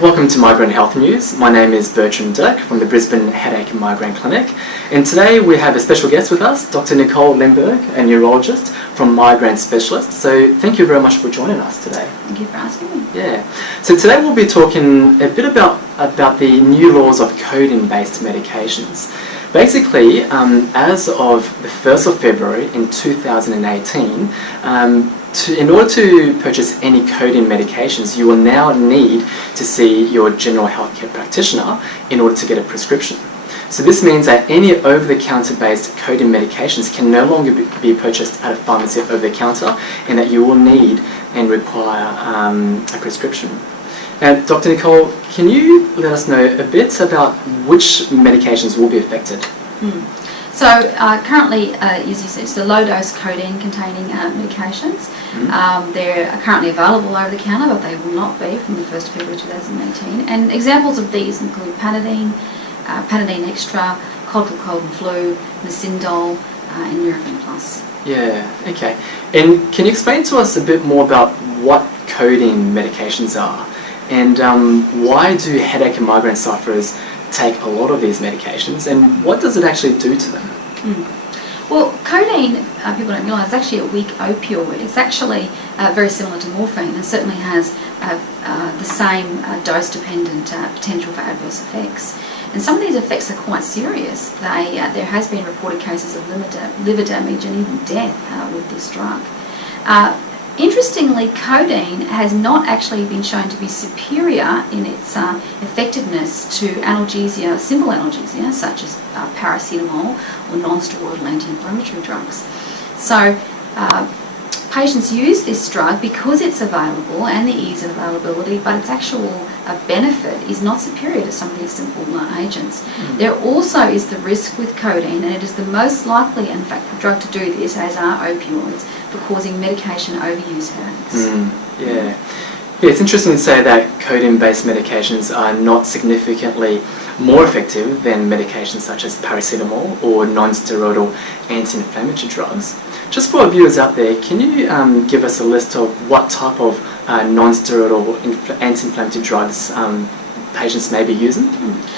welcome to Migraine Health News. My name is Bertrand Doeuk from the Brisbane Headache and Migraine Clinic, and today we have a special guest with us, Dr Nicole Limberg, a neurologist from Migraine Specialist. So thank you very much for joining us today. Thank you for asking me. Yeah. So today we'll be talking a bit about the new laws of codeine-based medications. Basically, as of the 1st of February in 2018, in order to purchase any codeine medications, you will now need to see your General Health Care Practitioner in order to get a prescription. So this means that any over-the-counter based codeine medications can no longer be purchased at a pharmacy over-the-counter, and that you will need and require a prescription. Now, Dr Nicole, can you let us know a bit about which medications will be affected? So currently, as you said, it's the low-dose codeine containing medications. They're currently available over the counter, but they will not be from the 1st of February 2018. And examples of these include Panadeine, Panadeine Extra, codoral cold and flu, mersyndol, and neurofen plus. Yeah, okay. And can you explain to us a bit more about what codeine medications are? And why do headache and migraine sufferers take a lot of these medications, and what does it actually do to them? Well, codeine, people don't realise, is actually a weak opioid. It's actually very similar to morphine and certainly has the same dose-dependent potential for adverse effects. And some of these effects are quite serious. There has been reported cases of liver damage and even death with this drug. Interestingly, codeine has not actually been shown to be superior in its effectiveness to analgesia, simple analgesia, such as paracetamol or non-steroidal anti-inflammatory drugs. So patients use this drug because it's available and the ease of availability, but its actual benefit is not superior to some of these simple agents. There also is the risk with codeine, and it is the most likely, in fact, drug to do this, as are opioids, for causing medication overuse headaches. Yeah, it's interesting to say that codeine-based medications are not significantly more effective than medications such as paracetamol or non-steroidal anti-inflammatory drugs. Just for our viewers out there, can you give us a list of what type of non-steroidal anti-inflammatory drugs patients may be using?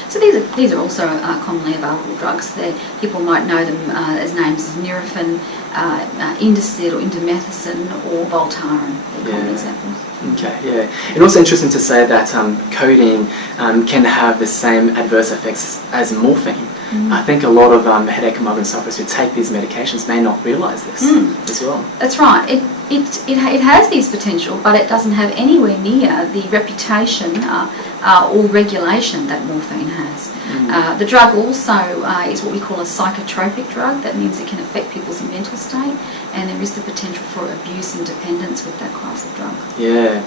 So these are also commonly available drugs. People might know them as names as neurofen, Indocid or indomethacin, or Voltaren. They're common examples. Okay, yeah. And also interesting to say that codeine can have the same adverse effects as morphine. I think a lot of headache and migraine sufferers who take these medications may not realise this as well. That's right. It has these potential, but it doesn't have anywhere near the reputation or regulation that morphine has. The drug also is what we call a psychotropic drug. That means it can affect people's mental state, and there is the potential for abuse and dependence with that class of drug. Yeah,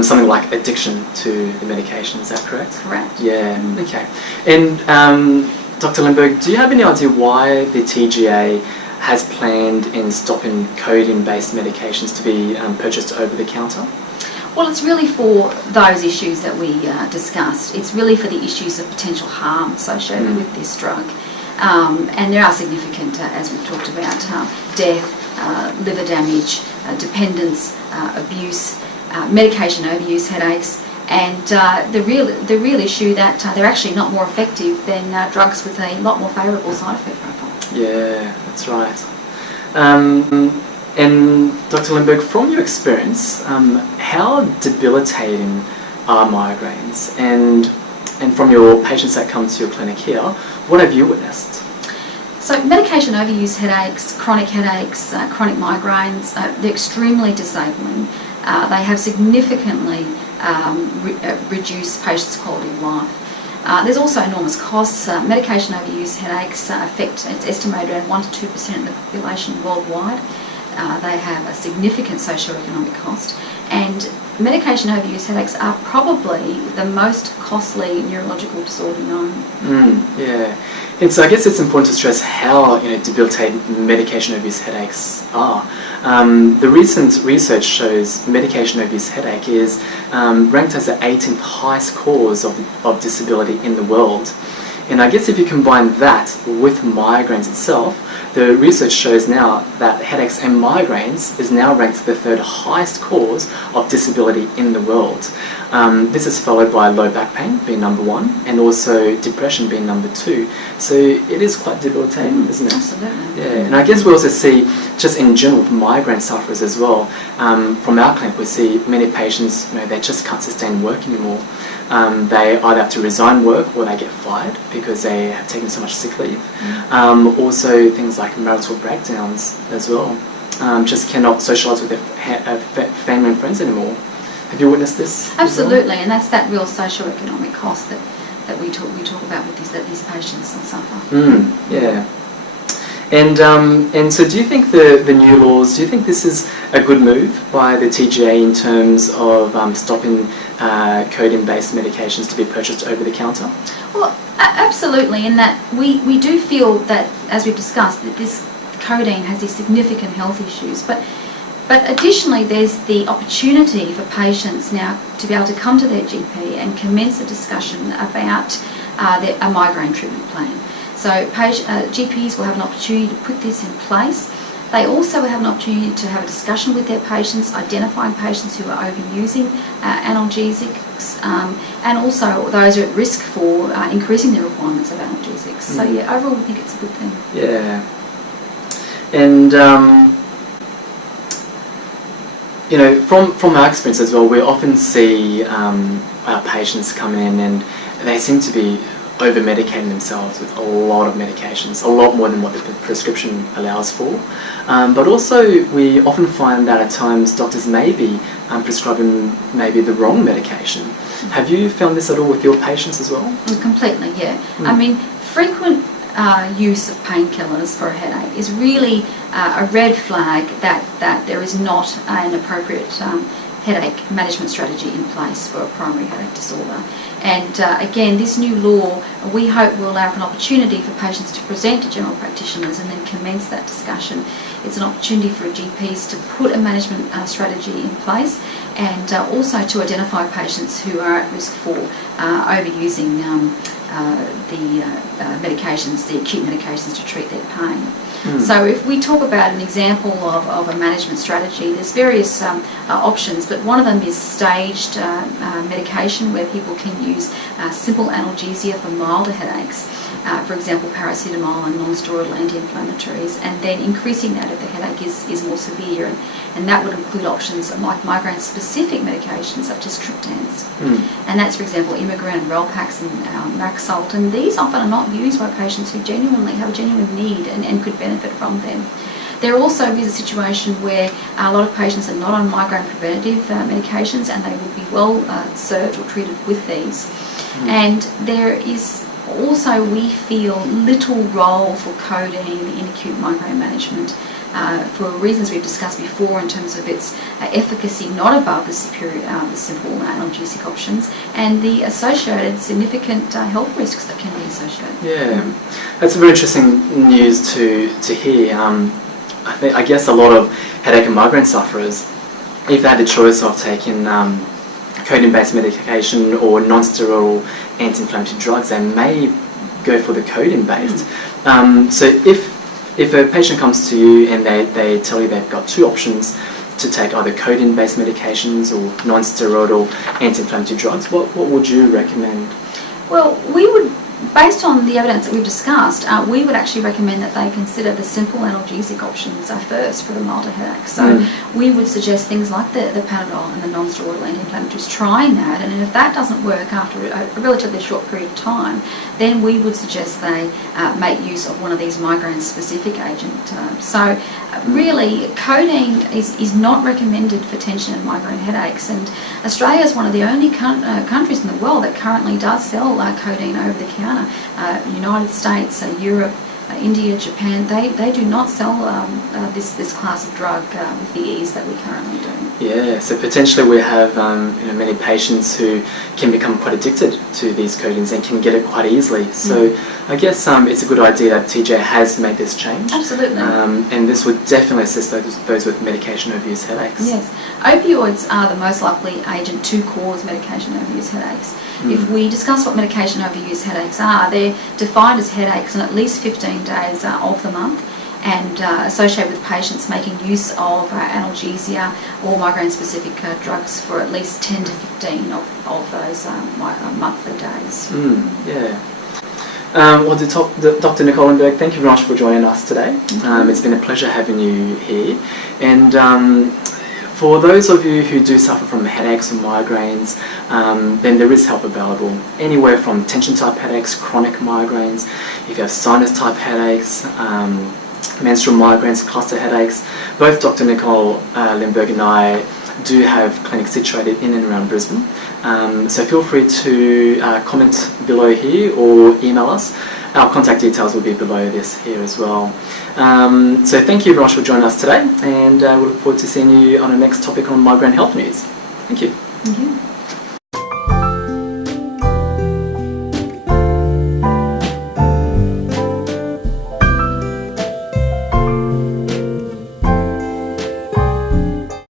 something like addiction to the medication, is that correct? Correct. Yeah, okay. And Dr Limberg, do you have any idea why the TGA has planned in stopping codeine-based medications to be purchased over the counter? Well, it's really for those issues that we discussed. It's really for the issues of potential harm associated with this drug. And there are significant, as we've talked about, death, liver damage, dependence, abuse, medication overuse headaches, and the real issue that they're actually not more effective than drugs with a lot more favourable side effect profile. Yeah, that's right. And Dr Limberg, from your experience, how debilitating are migraines? And from your patients that come to your clinic here, what have you witnessed? So medication overuse headaches, chronic migraines, they're extremely disabling. They have significantly reduced patients' quality of life. There's also enormous costs. Medication overuse headaches affect, it's estimated, around 1 to 2% of the population worldwide. They have a significant socio-economic cost, and medication overuse headaches are probably the most costly neurological disorder known. Yeah, and so I guess it's important to stress how debilitating medication overuse headaches are. The recent research shows medication overuse headache is ranked as the 18th highest cause of disability in the world. And I guess if you combine that with migraines itself, the research shows now that headaches and migraines is now ranked the third highest cause of disability in the world. This is followed by low back pain being number 1, and also depression being number 2. So it is quite debilitating, isn't it? Absolutely. Yeah, and I guess we also see, just in general, with migraine sufferers as well, from our clinic we see many patients, they just can't sustain work anymore. They either have to resign work or they get fired because they have taken so much sick leave. Also things like marital breakdowns as well. Just cannot socialise with their family and friends anymore. Have you witnessed this? Absolutely, and that's that real socio-economic cost that we talk about with that these patients suffer. Yeah. And so do you think the new laws, do you think this is a good move by the TGA in terms of stopping codeine-based medications to be purchased over the counter? Well, absolutely, in that we do feel that, as we've discussed, that this codeine has these significant health issues, but additionally there's the opportunity for patients now to be able to come to their GP and commence a discussion about a migraine treatment plan. So GPs will have an opportunity to put this in place. They also have an opportunity to have a discussion with their patients, identifying patients who are overusing analgesics, and also those who are at risk for increasing the requirements of analgesics. So yeah, overall we think it's a good thing. Yeah. And from our experience as well, we often see our patients come in and they seem to be over-medicating themselves with a lot of medications, a lot more than what the prescription allows for. But also we often find that at times doctors may be prescribing maybe the wrong medication. Have you found this at all with your patients as well? Completely, yeah. I mean, frequent use of painkillers for a headache is really a red flag that there is not an appropriate headache management strategy in place for a primary headache disorder. And again, this new law, we hope, will allow for an opportunity for patients to present to general practitioners and then commence that discussion. It's an opportunity for GPs to put a management strategy in place, and also to identify patients who are at risk for overusing the medications, the acute medications to treat their pain. So if we talk about an example of a management strategy, there's various options, but one of them is staged medication, where people can use simple analgesia for milder headaches, for example paracetamol and non-steroidal anti-inflammatories, and then increasing that if the headache is more severe, and that would include options like migraine-specific medications such as triptans, and that's, for example, Imigran, Relpax and Maxalt, and these often are not used by patients who genuinely have a genuine need and could benefit from them. There also is a situation where a lot of patients are not on migraine preventative medications, and they would be well served or treated with these. And there is also, we feel, little role for codeine in acute migraine management for reasons we've discussed before in terms of its efficacy not above the simple analgesic options, and the associated significant health risks that can be associated. Yeah, that's very interesting news to hear. I guess a lot of headache and migraine sufferers, if they had the choice of taking codeine-based medication or non-steroidal anti-inflammatory drugs, they may go for the codeine-based. So if a patient comes to you and they tell you they've got two options to take, either codeine-based medications or non-steroidal anti-inflammatory drugs, what would you recommend? Well, we would, based on the evidence that we've discussed, we would actually recommend that they consider the simple analgesic options first for the milder headache. So we would suggest things like the Panadol and the non-steroidal anti-inflammatories, trying that, and if that doesn't work after a relatively short period of time, then we would suggest they make use of one of these migraine-specific agents. So really, codeine is not recommended for tension and migraine headaches, and Australia is one of the only countries in the world that currently does sell codeine over the counter. United States, Europe, India, Japan, they do not sell this class of drug with the ease that we currently do. Yeah, so potentially we have many patients who can become quite addicted to these codeines and can get it quite easily. So I guess it's a good idea that TJ has made this change. Absolutely. And this would definitely assist those with medication overuse headaches. Yes. Opioids are the most likely agent to cause medication overuse headaches. If we discuss what medication overuse headaches are, they're defined as headaches on at least 15 days of the month, and associated with patients making use of analgesia or migraine-specific drugs for at least 10 to 15 of those monthly days. Yeah. Well, Dr Nicole Limberg, thank you very much for joining us today. It's been a pleasure having you here. And for those of you who do suffer from headaches or migraines, then there is help available. Anywhere from tension-type headaches, chronic migraines, if you have sinus-type headaches, menstrual migraines, cluster headaches. Both Dr Nicole Limberg and I do have clinics situated in and around Brisbane. So feel free to comment below here or email us. Our contact details will be below this here as well. So thank you very much for joining us today, and we look forward to seeing you on the next topic on migraine health news. Thank you. Thank you.